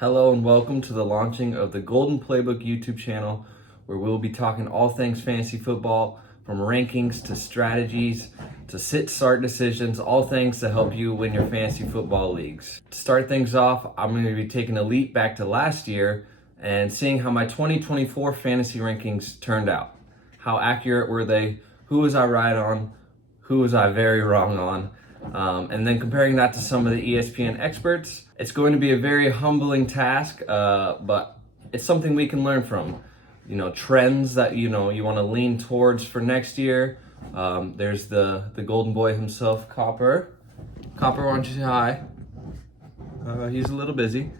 Hello and welcome to the launching of the Golden Playbook YouTube channel, where we'll be talking all things fantasy football, from rankings to strategies to sit-start decisions, all things to help you win your fantasy football leagues. To start things off, I'm going to be taking a leap back to last year and seeing how my 2024 fantasy rankings turned out. How accurate were they? Who was I right on? Who was I very wrong on? And then comparing that to some of the ESPN experts. It's going to be a very humbling task, but it's something we can learn from. Trends that you want to lean towards for next year. There's the golden boy himself, Copper. Copper, why don't you say hi? He's a little busy,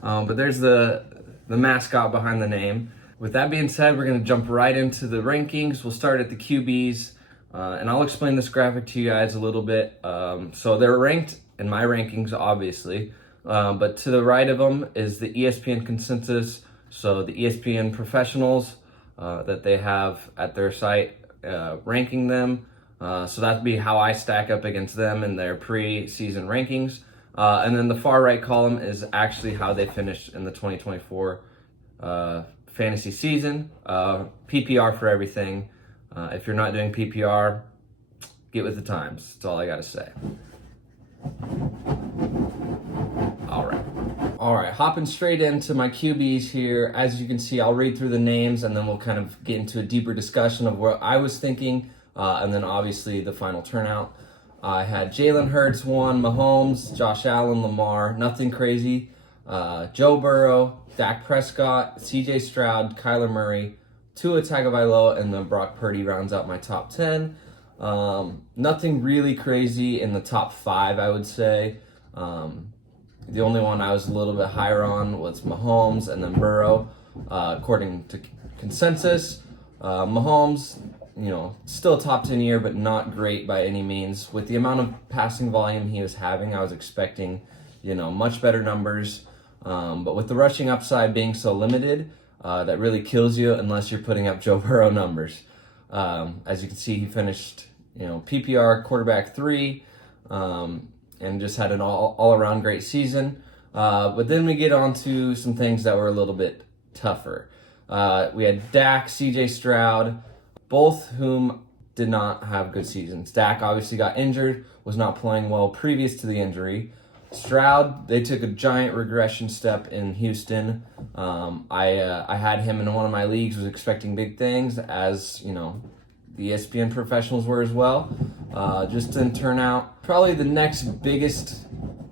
but there's the mascot behind the name. With that being said, we're going to jump right into the rankings. We'll start at the QBs. And I'll explain this graphic to you guys a little bit. So they're ranked in my rankings, obviously. But to the right of them is the ESPN consensus. So the ESPN professionals that they have at their site ranking them. So that'd be how I stack up against them in their pre-season rankings. And then the far right column is actually how they finished in the 2024 fantasy season. PPR for everything. If you're not doing PPR, get with the times. That's all I got to say. All right, hopping straight into my QBs here. As you can see, I'll read through the names and then we'll kind of get into a deeper discussion of what I was thinking, and then obviously the final turnout. I had Jalen Hurts 1, Mahomes, Josh Allen, Lamar, nothing crazy. Joe Burrow, Dak Prescott, CJ Stroud, Kyler Murray, Tua Tagovailoa, and then Brock Purdy rounds out my top 10. Nothing really crazy in the top 5, I would say. The only one I was a little bit higher on was Mahomes and then Burrow. According to consensus, Mahomes, still top 10 year, but not great by any means. With the amount of passing volume he was having, I was expecting, much better numbers. But with the rushing upside being so limited, that really kills you unless you're putting up Joe Burrow numbers. As you can see, he finished, PPR quarterback 3, and just had an all-around great season. But then we get on to some things that were a little bit tougher. We had Dak, CJ Stroud, both whom did not have good seasons. Dak obviously got injured, was not playing well previous to the injury. Stroud, they took a giant regression step in Houston. I had him in one of my leagues, was expecting big things, as the ESPN professionals were as well. Just didn't turn out. Probably the next biggest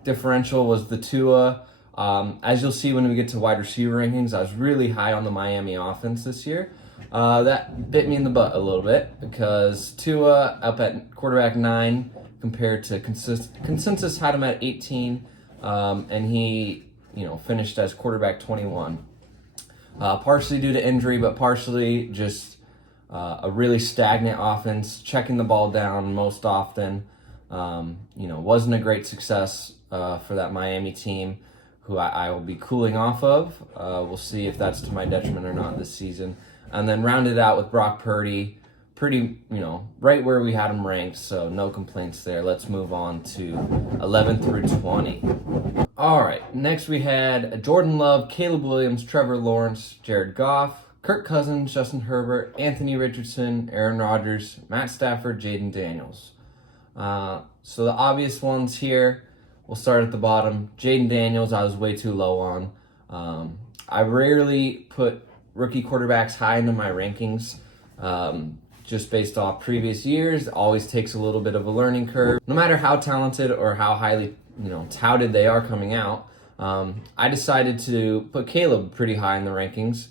differential was the Tua. As you'll see when we get to wide receiver rankings, I was really high on the Miami offense this year. That bit me in the butt a little bit because Tua up at quarterback 9 compared to consensus had him at 18, and he finished as quarterback 21. Partially due to injury, but partially just a really stagnant offense, checking the ball down most often. Wasn't a great success for that Miami team, who I will be cooling off of. We'll see if that's to my detriment or not this season. And then rounded out with Brock Purdy, pretty, right where we had him ranked, so no complaints there. Let's move on to 11 through 20. All right, next we had Jordan Love, Caleb Williams, Trevor Lawrence, Jared Goff, Kirk Cousins, Justin Herbert, Anthony Richardson, Aaron Rodgers, Matt Stafford, Jaden Daniels. So the obvious ones here, we'll start at the bottom. Jaden Daniels, I was way too low on. I rarely put rookie quarterbacks high into my rankings, just based off previous years. It always takes a little bit of a learning curve. No matter how talented or how highly touted they are coming out, I decided to put Caleb pretty high in the rankings.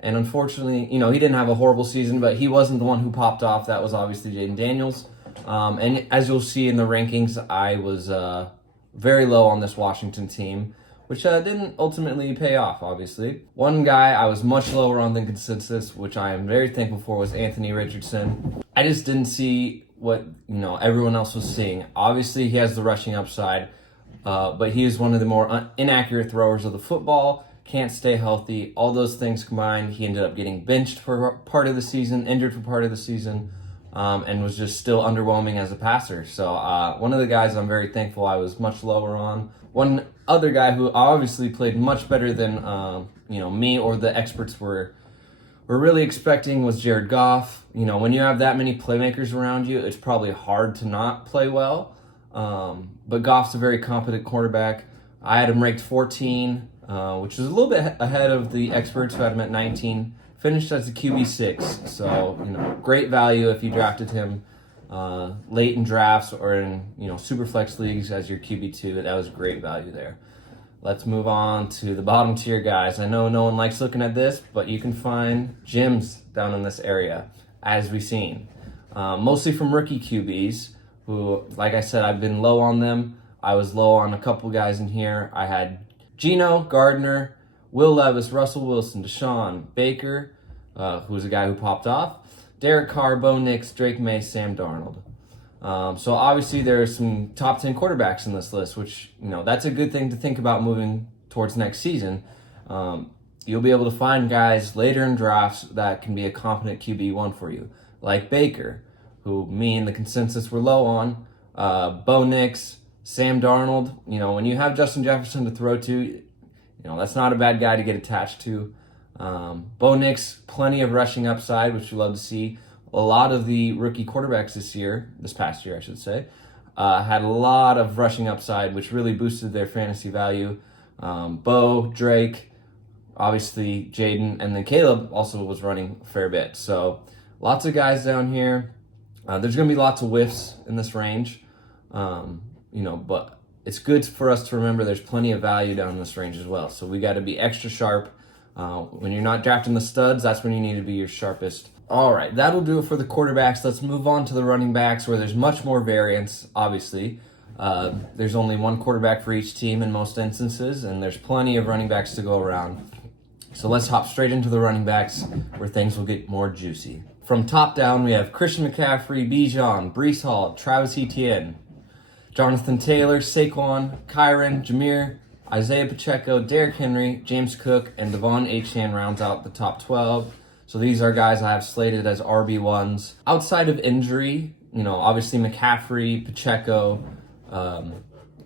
And unfortunately, he didn't have a horrible season, but he wasn't the one who popped off. That was obviously Jaden Daniels. And as you'll see in the rankings, I was very low on this Washington team, which didn't ultimately pay off, obviously. One guy I was much lower on than consensus, which I am very thankful for, was Anthony Richardson. I just didn't see what everyone else was seeing. Obviously, he has the rushing upside, but he is one of the more inaccurate throwers of the football, can't stay healthy. All those things combined, he ended up getting benched for part of the season, injured for part of the season, and was just still underwhelming as a passer. So one of the guys I'm very thankful I was much lower on. One other guy who obviously played much better than me or the experts were really expecting was Jared Goff. When you have that many playmakers around you, it's probably hard to not play well. But Goff's a very competent quarterback. I had him ranked 14, which is a little bit ahead of the experts who had him at 19. Finished as a QB6, so great value if you drafted him late in drafts or in super flex leagues as your QB2. That was great value there. Let's move on to the bottom tier guys. I know no one likes looking at this, but you can find gems down in this area, as we've seen. Mostly from rookie QBs, who, like I said, I've been low on them. I was low on a couple guys in here. I had Geno, Gardner, Will Levis, Russell Wilson, Deshaun, Baker, who's a guy who popped off, Derek Carr, Bo Nix, Drake May, Sam Darnold. So obviously there are some top 10 quarterbacks in this list, which, that's a good thing to think about moving towards next season. You'll be able to find guys later in drafts that can be a competent QB1 for you, like Baker, who me and the consensus were low on, Bo Nix, Sam Darnold. When you have Justin Jefferson to throw to, that's not a bad guy to get attached to. Bo Nix, plenty of rushing upside, which we love to see. A lot of the rookie quarterbacks this past year, I should say, had a lot of rushing upside, which really boosted their fantasy value. Bo, Drake, obviously Jaden, and then Caleb also was running a fair bit. So lots of guys down here. There's going to be lots of whiffs in this range, but it's good for us to remember there's plenty of value down in this range as well. So we got to be extra sharp. When you're not drafting the studs, that's when you need to be your sharpest. All right, that'll do it for the quarterbacks. Let's move on to the running backs, where there's much more variance, obviously. There's only one quarterback for each team in most instances, and there's plenty of running backs to go around. So let's hop straight into the running backs, where things will get more juicy. From top down, we have Christian McCaffrey, Bijan, Breece Hall, Travis Etienne, Jonathan Taylor, Saquon, Kyron, Jameer, Isaiah Pacheco, Derrick Henry, James Cook, and Devon Achane rounds out the top 12. So these are guys I have slated as RB1s. Outside of injury, obviously McCaffrey, Pacheco,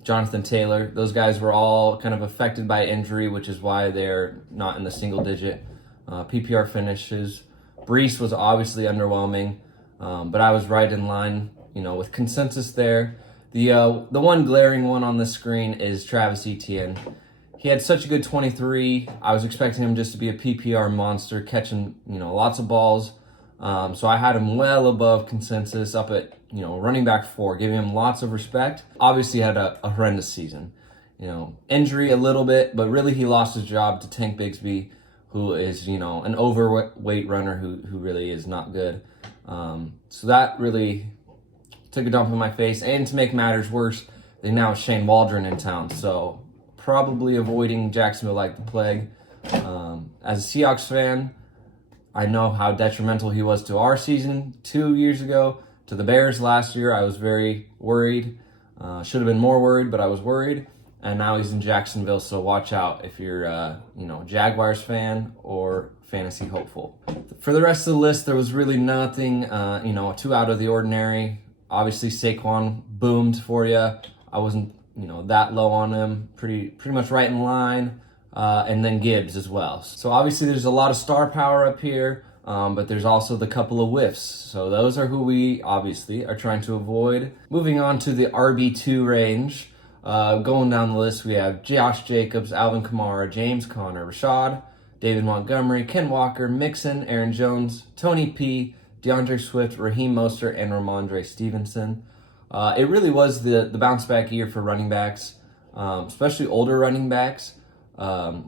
Jonathan Taylor, those guys were all kind of affected by injury, which is why they're not in the single-digit PPR finishes. Breece was obviously underwhelming, but I was right in line, with consensus there. The one glaring one on the screen is Travis Etienne. He had such a good 23. I was expecting him just to be a PPR monster, catching, lots of balls. So I had him well above consensus, up at, running back 4, giving him lots of respect. Obviously had a horrendous season. Injury a little bit, but really he lost his job to Tank Bigsby, who is, an overweight runner who really is not good. So that really took a dump in my face. And to make matters worse, they now have Shane Waldron in town. So probably avoiding Jacksonville like the plague. As a Seahawks fan, I know how detrimental he was to our season 2 years ago, to the Bears last year. I was very worried. Should have been more worried, but I was worried. And now he's in Jacksonville, so watch out if you're Jaguars fan or fantasy hopeful. For the rest of the list, there was really nothing too out of the ordinary. Obviously, Saquon boomed for you. I wasn't that low on him, pretty much right in line, and then Gibbs as well. So obviously there's a lot of star power up here, but there's also the couple of whiffs. So those are who we obviously are trying to avoid. Moving on to the RB2 range, going down the list, we have Josh Jacobs, Alvin Kamara, James Conner, Rashad, David Montgomery, Ken Walker, Mixon, Aaron Jones, Tony P, DeAndre Swift, Raheem Mostert, and Ramondre Stevenson. It really was the bounce back year for running backs, especially older running backs. I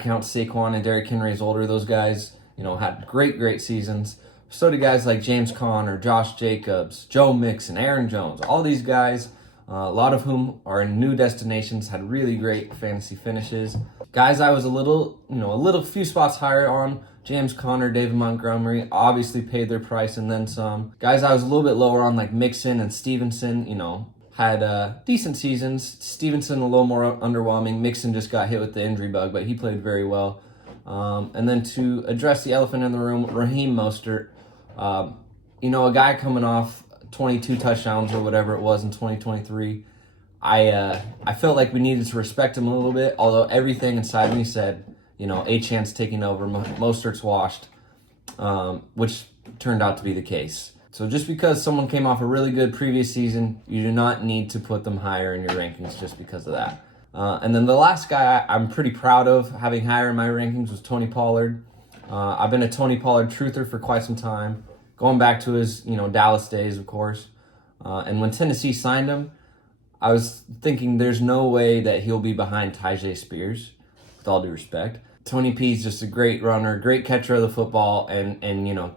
count Saquon and Derrick Henry as older. Those guys, had great seasons. So did guys like James Conner, Josh Jacobs, Joe Mixon, Aaron Jones. All these guys, a lot of whom are in new destinations, had really great fantasy finishes. Guys I was a few spots higher on, James Conner, David Montgomery, obviously paid their price and then some. Guys I was a little bit lower on, like Mixon and Stevenson, had decent seasons. Stevenson a little more underwhelming. Mixon just got hit with the injury bug, but he played very well. And then to address the elephant in the room, Raheem Mostert, a guy coming off 22 touchdowns or whatever it was in 2023. I felt like we needed to respect him a little bit, although everything inside me said, a chance taking over, Mostert's washed, which turned out to be the case. So just because someone came off a really good previous season, you do not need to put them higher in your rankings just because of that. And then the last guy I'm pretty proud of having higher in my rankings was Tony Pollard. I've been a Tony Pollard truther for quite some time, going back to his Dallas days, of course. And when Tennessee signed him, I was thinking there's no way that he'll be behind Tyjae Spears, with all due respect. Tony P's just a great runner, great catcher of the football, and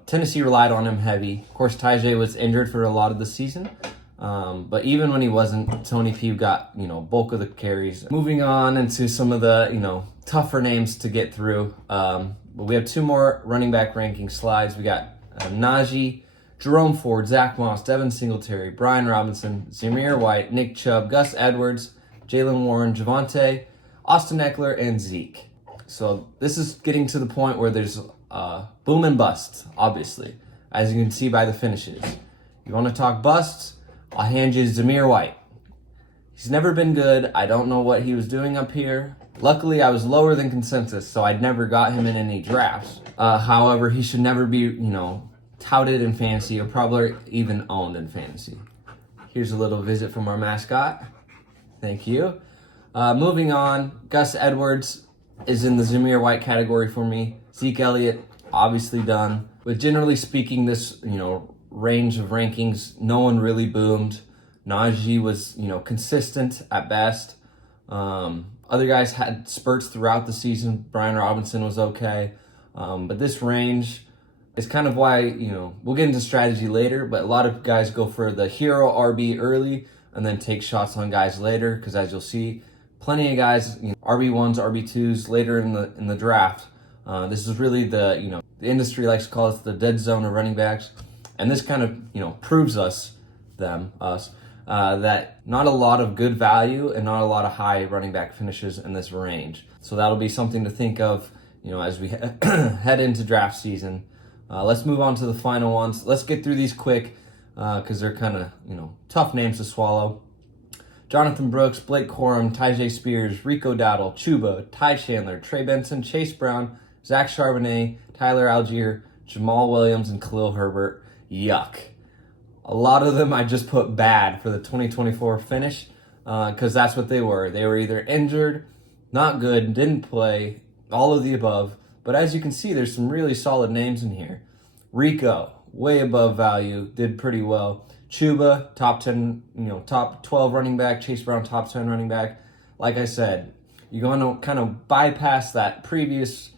Tennessee relied on him heavy. Of course, Tyjae was injured for a lot of the season, but even when he wasn't, Tony P got bulk of the carries. Moving on into some of the tougher names to get through. But we have two more running back ranking slides. We got Najee, Jerome Ford, Zach Moss, Devin Singletary, Brian Robinson, Zamir White, Nick Chubb, Gus Edwards, Jalen Warren, Javonte, Austin Eckler, and Zeke. So this is getting to the point where there's boom and bust, obviously, as you can see by the finishes. You want to talk busts? I'll hand you Zamir White. He's never been good. I don't know what he was doing up here. Luckily, I was lower than consensus, so I'd never got him in any drafts. However, he should never be, touted in fantasy or probably even owned in fantasy. Here's a little visit from our mascot. Thank you. Moving on, Gus Edwards is in the Zamir White category for me. Zeke Elliott, obviously done. But generally speaking, this, range of rankings, no one really boomed. Najee was, consistent at best. Other guys had spurts throughout the season. Brian Robinson was okay. But this range is kind of why, we'll get into strategy later, but a lot of guys go for the hero RB early and then take shots on guys later, because as you'll see, plenty of guys, RB1s, RB2s later in the draft. This is really the industry likes to call it the dead zone of running backs. And this kind of, proves us that not a lot of good value and not a lot of high running back finishes in this range. So that'll be something to think of, as we head into draft season. Let's move on to the final ones. Let's get through these quick because they're kind of, tough names to swallow. Jonathan Brooks, Blake Corum, Tyjae Spears, Rico Dowdle, Chuba, Ty Chandler, Trey Benson, Chase Brown, Zach Charbonnet, Tyler Algier, Jamal Williams, and Khalil Herbert. Yuck. A lot of them I just put bad for the 2024 finish because that's what they were. They were either injured, not good, didn't play, all of the above. But as you can see, there's some really solid names in here. Rico, way above value, did pretty well. Chuba, top 10, top 12 running back. Chase Brown, top 10 running back. Like I said, you're going to kind of bypass that previous,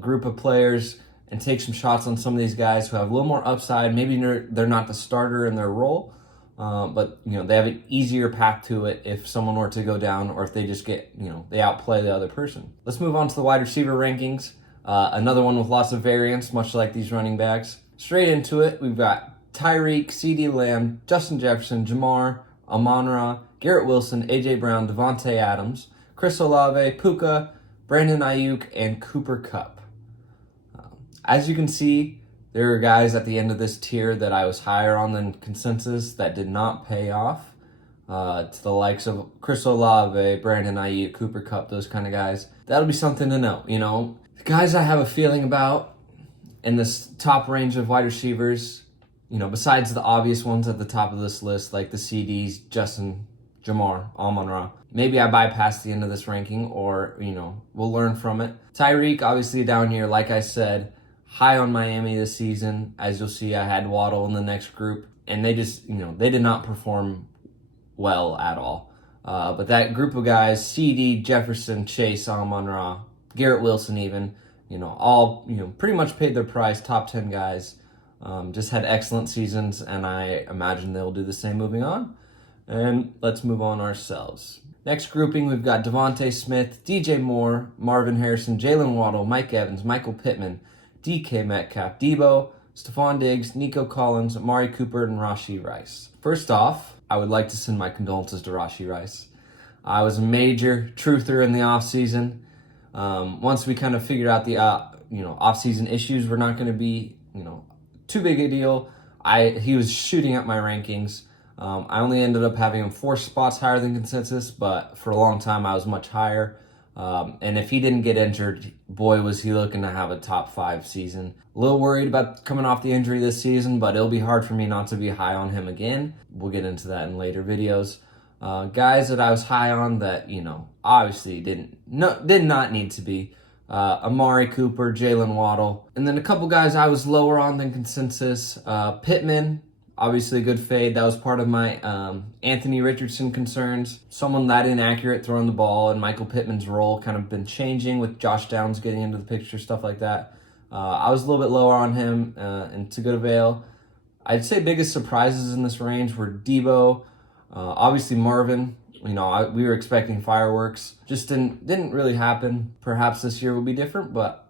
group of players and take some shots on some of these guys who have a little more upside. Maybe they're not the starter in their role, but they have an easier path to it if someone were to go down or if they just get, they outplay the other person. Let's move on to the wide receiver rankings. Another one with lots of variance, much like these running backs. Straight into it, we've got Tyreek, CeeDee Lamb, Justin Jefferson, Jamar, Amon-Ra, Garrett Wilson, A.J. Brown, Devontae Adams, Chris Olave, Puka, Brandon Ayuk, and Cooper Kupp. As you can see, there are guys at the end of this tier that I was higher on than consensus that did not pay off. To the likes of Chris Olave, Brandon Ayuk, Cooper Kupp, those kind of guys. That'll be something to know, The guys I have a feeling about in this top range of wide receivers, besides the obvious ones at the top of this list, like the CDs, Justin, Jamar, Amon-Ra. Maybe I bypassed the end of this ranking or, we'll learn from it. Tyreek, obviously down here, like I said, high on Miami this season. As you'll see, I had Waddle in the next group, and they just, they did not perform well at all. But that group of guys, CD, Jefferson, Chase, Amon-Ra, Garrett Wilson even, all, pretty much paid their price, top 10 guys. Just had excellent seasons, and I imagine they'll do the same moving on. And let's move on ourselves. Next grouping, we've got Devontae Smith, DJ Moore, Marvin Harrison, Jalen Waddle, Mike Evans, Michael Pittman, DK Metcalf, Debo, Stephon Diggs, Nico Collins, Amari Cooper, and Rashee Rice. First off, I would like to send my condolences to Rashee Rice. I was a major truther in the offseason. Once we kind of figured out the offseason issues were not going to be too big a deal, he was shooting up my rankings. I only ended up having him 4 spots higher than consensus, but for a long time I was much higher. And if he didn't get injured, boy, was he looking to have a top 5 season. A little worried about coming off the injury this season, but it'll be hard for me not to be high on him again. We'll get into that in later videos. Guys that I was high on that, obviously did not need to be. Amari Cooper, Jalen Waddle. And then a couple guys I was lower on than consensus. Pittman, obviously a good fade. That was part of my Anthony Richardson concerns. Someone that inaccurate throwing the ball, and Michael Pittman's role kind of been changing with Josh Downs getting into the picture, stuff like that. I was a little bit lower on him, and to good avail. I'd say biggest surprises in this range were Debo, obviously Marvin. We were expecting fireworks. Just didn't really happen. Perhaps this year will be different, but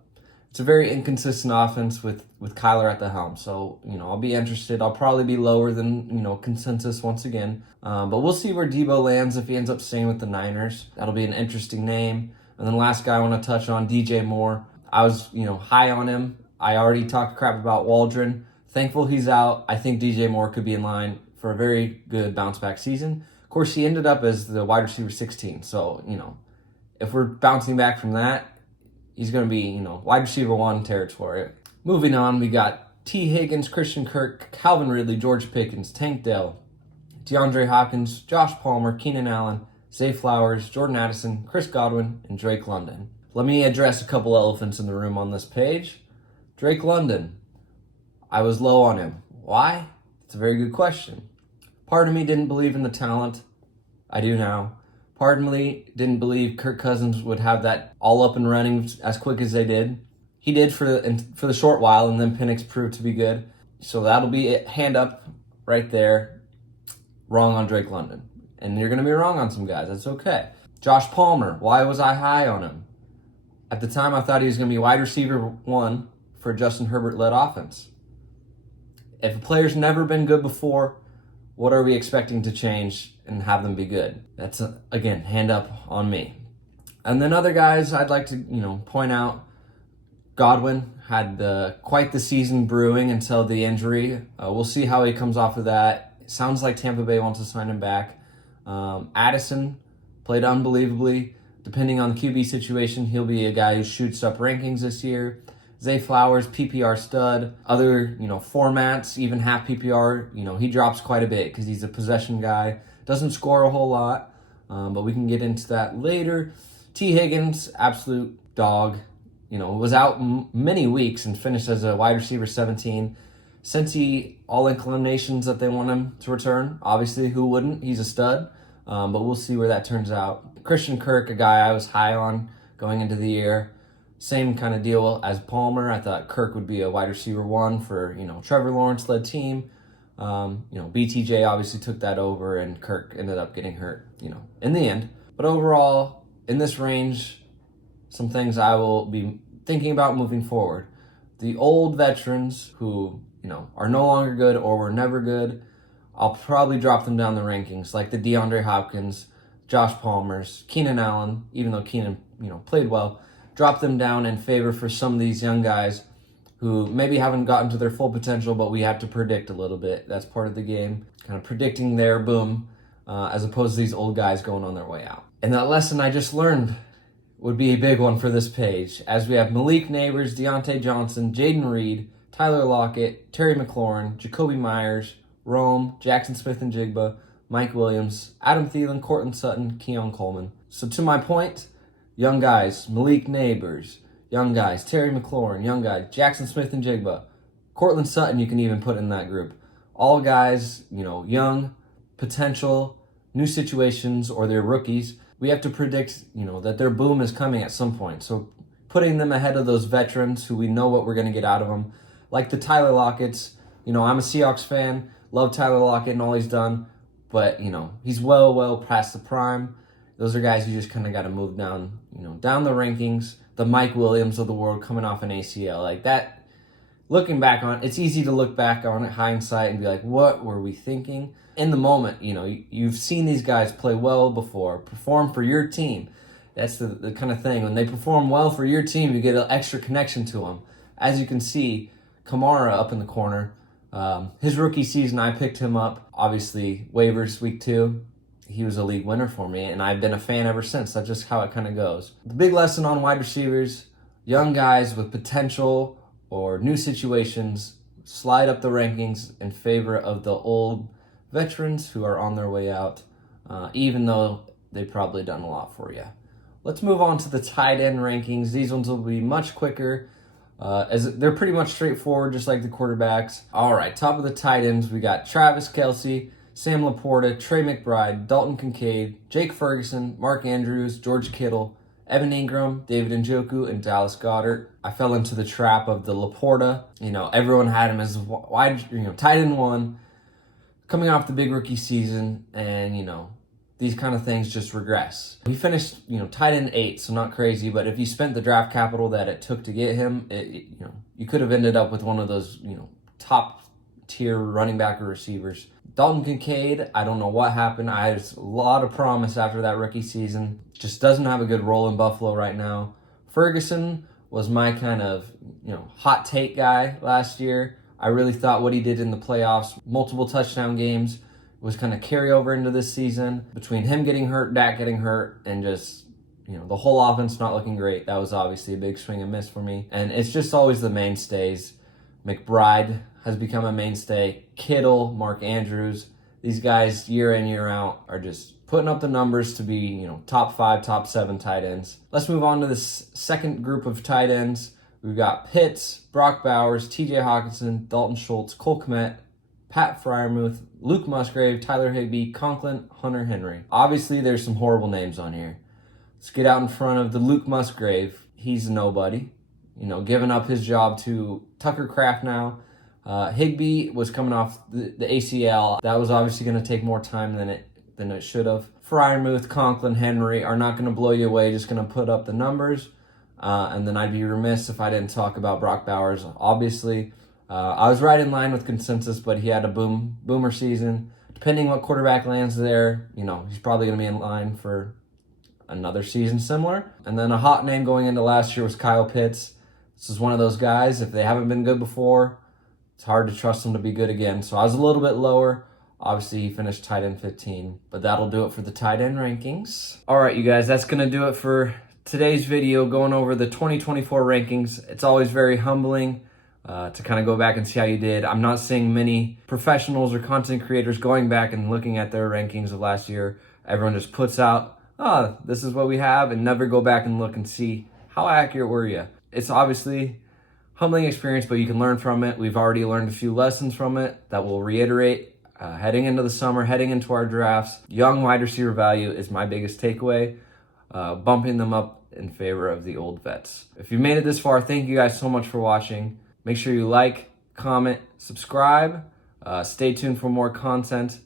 it's a very inconsistent offense with Kyler at the helm. So, I'll be interested. I'll probably be lower than, consensus once again. But we'll see where Debo lands if he ends up staying with the Niners. That'll be an interesting name. And then last guy I want to touch on, DJ Moore. I was, high on him. I already talked crap about Waldron. Thankful he's out. I think DJ Moore could be in line for a very good bounce back season. Of course, he ended up as the wide receiver 16. So, if we're bouncing back from that, he's going to be, wide receiver 1 territory. Moving on, we got T. Higgins, Christian Kirk, Calvin Ridley, George Pickens, Tank Dell, DeAndre Hopkins, Josh Palmer, Keenan Allen, Zay Flowers, Jordan Addison, Chris Godwin, and Drake London. Let me address a couple elephants in the room on this page. Drake London, I was low on him. Why? It's a very good question. Part of me didn't believe in the talent. I do now. Part of me didn't believe Kirk Cousins would have that all up and running as quick as they did. He did for the short while, and then Penix proved to be good. So that'll be it. Hand up right there. Wrong on Drake London. And you're going to be wrong on some guys. That's okay. Josh Palmer. Why was I high on him? At the time, I thought he was going to be wide receiver 1 for a Justin Herbert-led offense. If a player's never been good before, what are we expecting to change and have them be good? That's, again, hand up on me. And then other guys I'd like to, point out, Godwin had quite the season brewing until the injury. We'll see how he comes off of that. It sounds like Tampa Bay wants to sign him back. Addison played unbelievably. Depending on the QB situation, he'll be a guy who shoots up rankings this year. Zay Flowers, PPR stud. Other, formats, even half PPR, he drops quite a bit because he's a possession guy. Doesn't score a whole lot, but we can get into that later. T. Higgins, absolute dog. Was out many weeks and finished as a wide receiver 17. Cincy, all inclinations that they want him to return. Obviously, who wouldn't? He's a stud, but we'll see where that turns out. Christian Kirk, a guy I was high on going into the year. Same kind of deal as Palmer. I thought Kirk would be a wide receiver 1 for, Trevor Lawrence-led team. BTJ obviously took that over, and Kirk ended up getting hurt, in the end. But overall, in this range, some things I will be thinking about moving forward. The old veterans who, are no longer good or were never good, I'll probably drop them down the rankings, like the DeAndre Hopkins, Josh Palmers, Keenan Allen, even though Keenan, played well. Drop them down in favor for some of these young guys who maybe haven't gotten to their full potential, but we have to predict a little bit. That's part of the game, kind of predicting their boom, as opposed to these old guys going on their way out. And that lesson I just learned would be a big one for this page, as we have Malik Neighbors, Deontay Johnson, Jaden Reed, Tyler Lockett, Terry McLaurin, Jacoby Myers, Rome, Jackson Smith-Njigba, Mike Williams, Adam Thielen, Cortland Sutton, Keon Coleman. So to my point, young guys, Malik Neighbors, young guys, Terry McLaurin, young guy, Jackson Smith-Njigba, Cortland Sutton you can even put in that group. All guys, young, potential, new situations, or they're rookies. We have to predict, that their boom is coming at some point. So putting them ahead of those veterans who we know what we're going to get out of them, like the Tyler Lockett's. I'm a Seahawks fan, love Tyler Lockett and all he's done, but, he's well past the prime. Those are guys you just kind of got to move down, down the rankings. The Mike Williams of the world coming off an ACL. Like that, looking back on it, it's easy to look back on it, hindsight, and be like, what were we thinking? In the moment, you've seen these guys play well before, perform for your team. That's the kind of thing. When they perform well for your team, you get an extra connection to them. As you can see, Kamara up in the corner, His rookie season, I picked him up. Obviously, waivers week 2. He was a league winner for me, and I've been a fan ever since. That's just how it kind of goes. The big lesson on wide receivers, young guys with potential or new situations, slide up the rankings in favor of the old veterans who are on their way out, even though they've probably done a lot for you. Let's move on to the tight end rankings. These ones will be much quicker, as they're pretty much straightforward, just like the quarterbacks. All right, top of the tight ends, we got Travis Kelce, Sam Laporta, Trey McBride, Dalton Kincaid, Jake Ferguson, Mark Andrews, George Kittle, Evan Ingram, David Njoku, and Dallas Goedert. I fell into the trap of the Laporta. Everyone had him as tight end 1, coming off the big rookie season, and these kind of things just regress. He finished, tight end 8, so not crazy, but if you spent the draft capital that it took to get him, you could have ended up with one of those, top tier running back or receivers. Dalton Kincaid, I don't know what happened. I had a lot of promise after that rookie season. Just doesn't have a good role in Buffalo right now. Ferguson was my kind of, hot take guy last year. I really thought what he did in the playoffs, multiple touchdown games, was kind of carry over into this season. Between him getting hurt, Dak getting hurt, and just, the whole offense not looking great, that was obviously a big swing and miss for me. And it's just always the mainstays. McBride has become a mainstay. Kittle, Mark Andrews, these guys year in, year out are just putting up the numbers to be, top 5, top 7 tight ends. Let's move on to this second group of tight ends. We've got Pitts, Brock Bowers, TJ Hawkinson, Dalton Schultz, Cole Kmet, Pat Freiermuth, Luke Musgrave, Tyler Higbee, Conklin, Hunter Henry. Obviously, there's some horrible names on here. Let's get out in front of the Luke Musgrave. He's a nobody. Giving up his job to Tucker Kraft now. Higbee was coming off the ACL. That was obviously going to take more time than it should have. Freiermuth, Conklin, Henry are not going to blow you away, just going to put up the numbers. And then I'd be remiss if I didn't talk about Brock Bowers. Obviously, I was right in line with consensus, but he had a boomer season. Depending what quarterback lands there, he's probably going to be in line for another season similar. And then a hot name going into last year was Kyle Pitts. This is one of those guys, if they haven't been good before, it's hard to trust them to be good again. So I was a little bit lower. Obviously, he finished tight end 15, but that'll do it for the tight end rankings. All right, you guys, that's going to do it for today's video, going over the 2024 rankings. It's always very humbling to kind of go back and see how you did. I'm not seeing many professionals or content creators going back and looking at their rankings of last year. Everyone just puts out, this is what we have, and never go back and look and see how accurate were you. It's obviously humbling experience, but you can learn from it. We've already learned a few lessons from it that we'll reiterate heading into the summer, heading into our drafts. Young wide receiver value is my biggest takeaway, bumping them up in favor of the old vets. If you made it this far, thank you guys so much for watching. Make sure you like, comment, subscribe. Stay tuned for more content.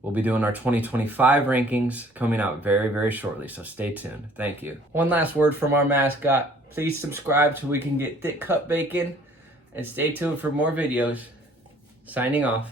We'll be doing our 2025 rankings coming out very, very shortly, so stay tuned. Thank you. One last word from our mascot. Please subscribe so we can get thick cut bacon, and stay tuned for more videos. Signing off.